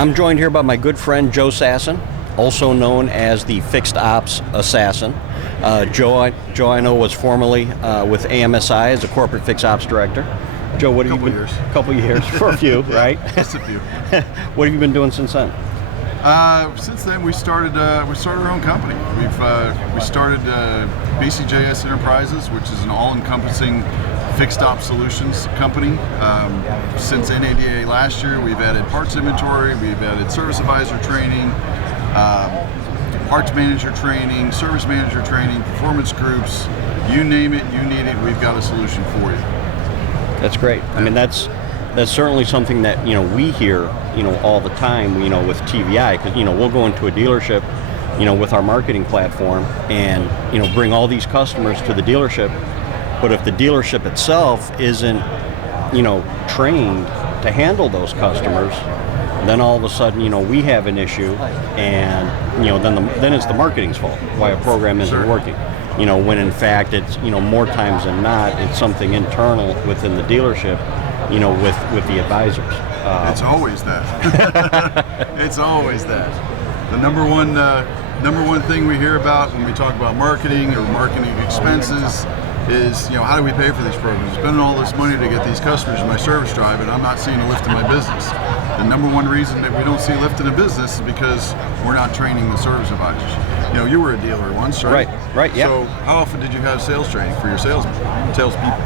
I'm joined here by my good friend Joe Sassin, also known as the Fixed Ops Assassin. Joe, I know was formerly with AMSI as a corporate fixed ops director. Joe, what have you been? Couple years for a few, right? Just a few. What have you been doing since then? Since then, we started our own company. We started BCJS Enterprises, which is an all-encompassing fixed ops solutions company. Since NADA last year, we've added parts inventory, we've added service advisor training, parts manager training, service manager training, performance groups. You name it, you need it, we've got a solution for you. That's great. I mean, that's certainly something that we hear all the time with TVI, because we'll go into a dealership with our marketing platform and bring all these customers to the dealership, but if the dealership itself isn't trained to handle those customers, then all of a sudden we have an issue, and then it's the marketing's fault why a program isn't working. When in fact it's more times than not it's something internal within the dealership, with the advisors. It's always that. It's always that. The number one thing we hear about when we talk about marketing or marketing expenses is, how do we pay for these programs? Spending all this money to get these customers in my service drive, and I'm not seeing a lift in my business. The number one reason that we don't see a lift in a business is because we're not training the service advisors. You were a dealer once, right? Right, yeah. So how often did you have sales training for your salespeople?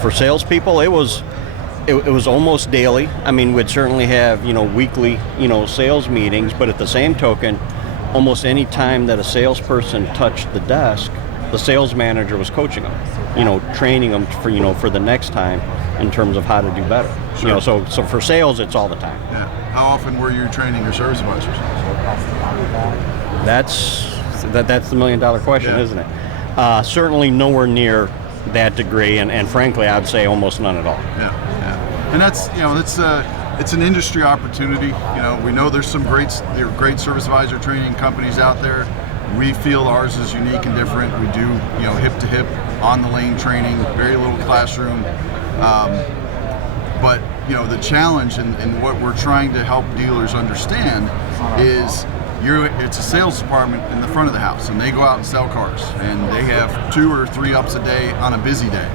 For salespeople, it was almost daily. I mean, we'd certainly have weekly sales meetings, but at the same token, almost any time that a salesperson touched the desk, the sales manager was coaching them, training them for the next time in terms of how to do better. Sure. So for sales, it's all the time. Yeah. How often were you training your service advisors? That's the $1 million question, isn't it? Certainly nowhere near that degree, and frankly, I'd say almost none at all. Yeah. And that's it's an industry opportunity. We know there's some great service advisor training companies out there. We feel ours is unique and different. We do hip to hip, on the lane training, very little classroom. But the challenge and what we're trying to help dealers understand is it's a sales department in the front of the house, and they go out and sell cars, and they have 2 or 3 ups a day on a busy day.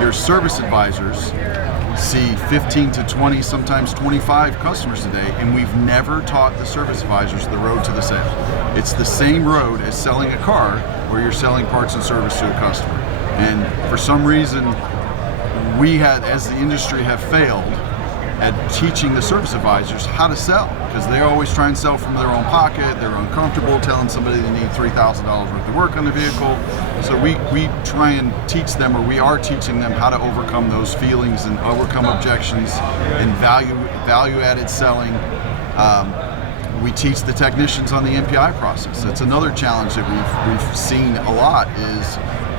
Your service advisors see 15 to 20, sometimes 25 customers a day, and we've never taught the service advisors the road to the sale. It's the same road as selling a car, where you're selling parts and service to a customer. And for some reason, we as the industry, have failed at teaching the service advisors how to sell, because they always try and sell from their own pocket. They're uncomfortable telling somebody they need $3,000 worth of work on the vehicle. So we try and teach them, or we are teaching them, how to overcome those feelings and overcome objections and value-added selling. We teach the technicians on the NPI process. That's another challenge that we've seen a lot, is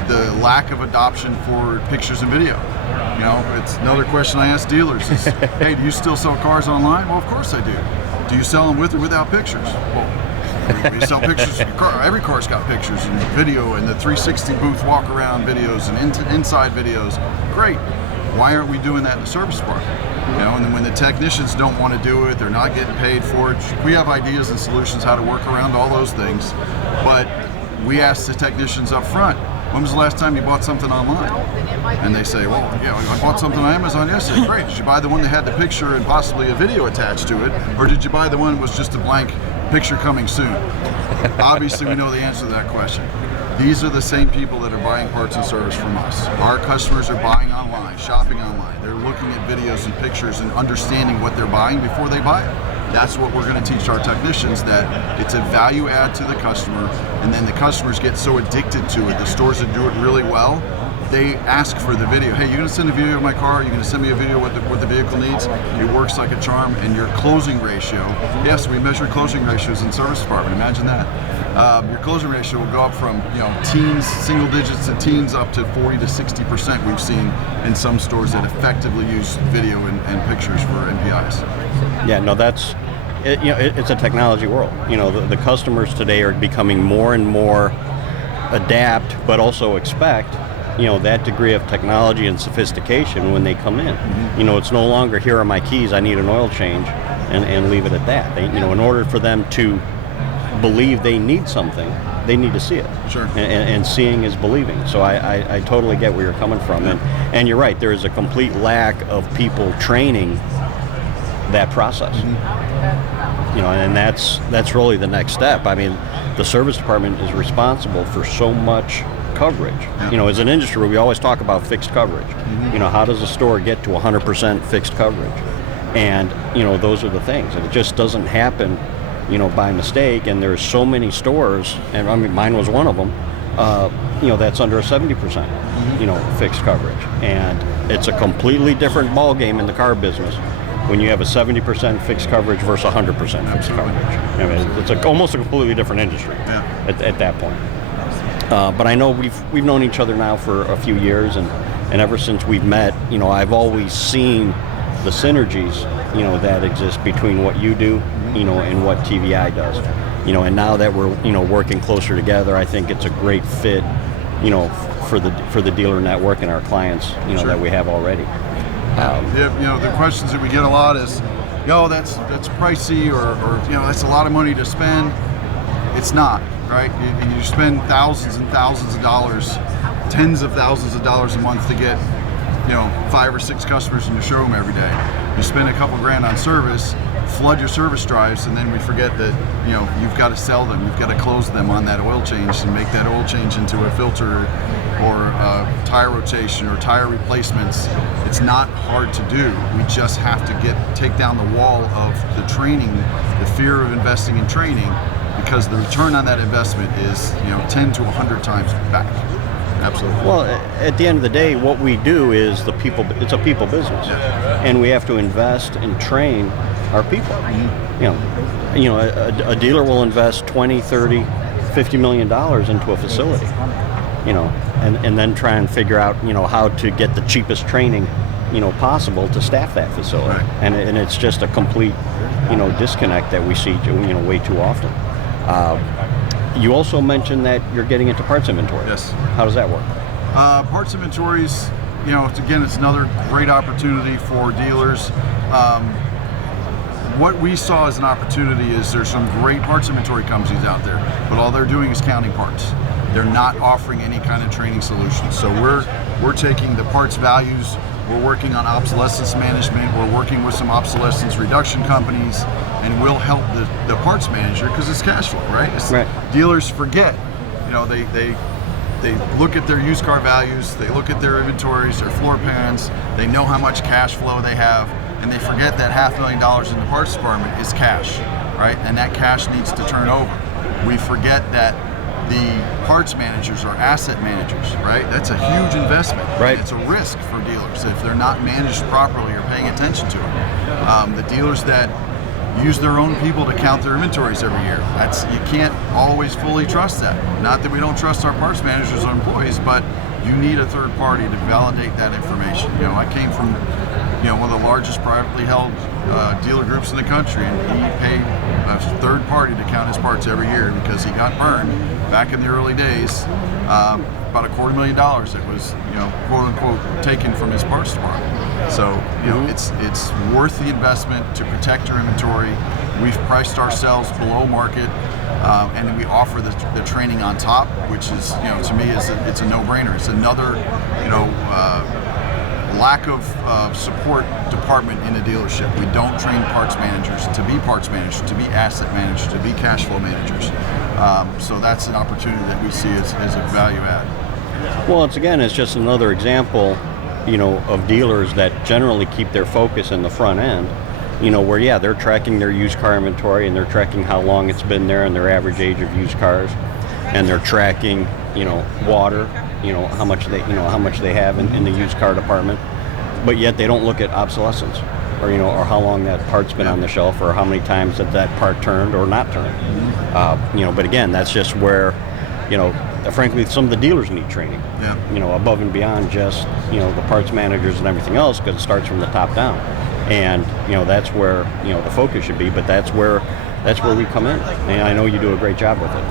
the lack of adoption for pictures and video. It's another question I ask dealers is, hey, do you still sell cars online? Well, of course I do. Do you sell them with or without pictures? Well, we sell pictures of your car. Every car's got pictures and video, and the 360 booth walk around videos and inside videos. Great. Why aren't we doing that in the service department? And then when the technicians don't want to do it, they're not getting paid for it. We have ideas and solutions how to work around all those things, but we ask the technicians up front, when was the last time you bought something online? And they say, well, I bought something on Amazon yesterday. Great. Did you buy the one that had the picture and possibly a video attached to it? Or did you buy the one that was just a blank picture coming soon? Obviously, we know the answer to that question. These are the same people that are buying parts and service from us. Our customers are buying online, shopping online. They're looking at videos and pictures and understanding what they're buying before they buy it. That's what we're going to teach our technicians, that it's a value add to the customer, and then the customers get so addicted to it. The stores that do it really well, they ask for the video. Hey, you're going to send a video of my car? You're going to send me a video of what the vehicle needs? It works like a charm. And your closing ratio, yes, we measure closing ratios in the service department. Imagine that. Your closing ratio will go up from teens, single digits to teens, up to 40 to 60%. We've seen in some stores that effectively use video and pictures for NPIs. Yeah, no, it's a technology world. The customers today are becoming more and more adapt, but also expect that degree of technology and sophistication when they come in. It's no longer, here are my keys, I need an oil change, and leave it at that. They, in order for them to believe they need something, they need to see it. Sure. And seeing is believing. So I totally get where you're coming from. And you're right, there is a complete lack of people training that process. And that's really the next step. I mean, the service department is responsible for so much coverage. As an industry, we always talk about fixed coverage. How does a store get to 100% fixed coverage? And, those are the things. And it just doesn't happen, by mistake. And there's so many stores, and I mean, mine was one of them, that's under a 70%, fixed coverage. And it's a completely ball ballgame in the car business when you have a 70% fixed coverage versus 100% fixed coverage. I mean, it's almost a completely different industry at that point. But I know we've known each other now for a few years, and ever since we've met, I've always seen the synergies, that exist between what you do, and what TVI does. And now that we're, working closer together, I think it's a great fit, for the dealer network and our clients, Sure. that we have already. The questions that we get a lot is, that's pricey, or that's a lot of money to spend. It's not, right? You spend thousands and thousands of dollars, tens of thousands of dollars a month to get, 5 or 6 customers in your showroom every day. You spend a couple grand on service, flood your service drives, and then we forget that, you've got to sell them, you've got to close them on that oil change and make that oil change into a filter or tire rotation or tire replacements. It's not hard to do. We just have to take down the wall of the training, the fear of investing in training, because the return on that investment is 10 to 100 times back. Absolutely. Well, at the end of the day, what we do is it's a people business, and we have to invest and train our people. A dealer will invest 20, 30, $50 million into a facility, and then try and figure out, how to get the cheapest training, possible to staff that facility. Right. And it's just a complete, disconnect that we see, way too often. You also mentioned that you're getting into parts inventory. Yes. How does that work? Parts inventories, it's another great opportunity for dealers. What we saw as an opportunity is there's some great parts inventory companies out there, but all they're doing is counting parts. They're not offering any kind of training solutions. So we're taking the parts values, we're working on obsolescence management, we're working with some obsolescence reduction companies, and we'll help the parts manager, because it's cash flow, right? Right. Dealers forget, they look at their used car values, they look at their inventories, their floor plans, they know how much cash flow they have, and they forget that $500,000 in the parts department is cash, right? And that cash needs to turn over. We forget that the parts managers are asset managers, right? That's a huge investment. Right. It's a risk for dealers if they're not managed properly or paying attention to it. The dealers that use their own people to count their inventories every year, you can't always fully trust that. Not that we don't trust our parts managers or employees, but you need a third party to validate that information. I came from one of the largest privately held dealer groups in the country, and he paid a third party to count his parts every year because he got burned back in the early days, about $250,000 that was, quote unquote, taken from his parts department. So, it's worth the investment to protect your inventory. We've priced ourselves below market, and then we offer the training on top, which is, to me, it's a no-brainer. It's another, lack of support department in a dealership. We don't train parts managers to be parts managers, to be asset managers, to be cash flow managers. So that's an opportunity that we see as a value add. Well, it's just another example, of dealers that generally keep their focus in the front end, where, they're tracking their used car inventory, and they're tracking how long it's been there and their average age of used cars, and they're tracking, water, how much they have in the used car department, but yet they don't look at obsolescence, or how long that part's been on the shelf, or how many times that part turned or not turned. But again, that's just where, frankly, some of the dealers need training. Above and beyond just the parts managers and everything else, because it starts from the top down, and that's where the focus should be. But that's where we come in, and I know you do a great job with it.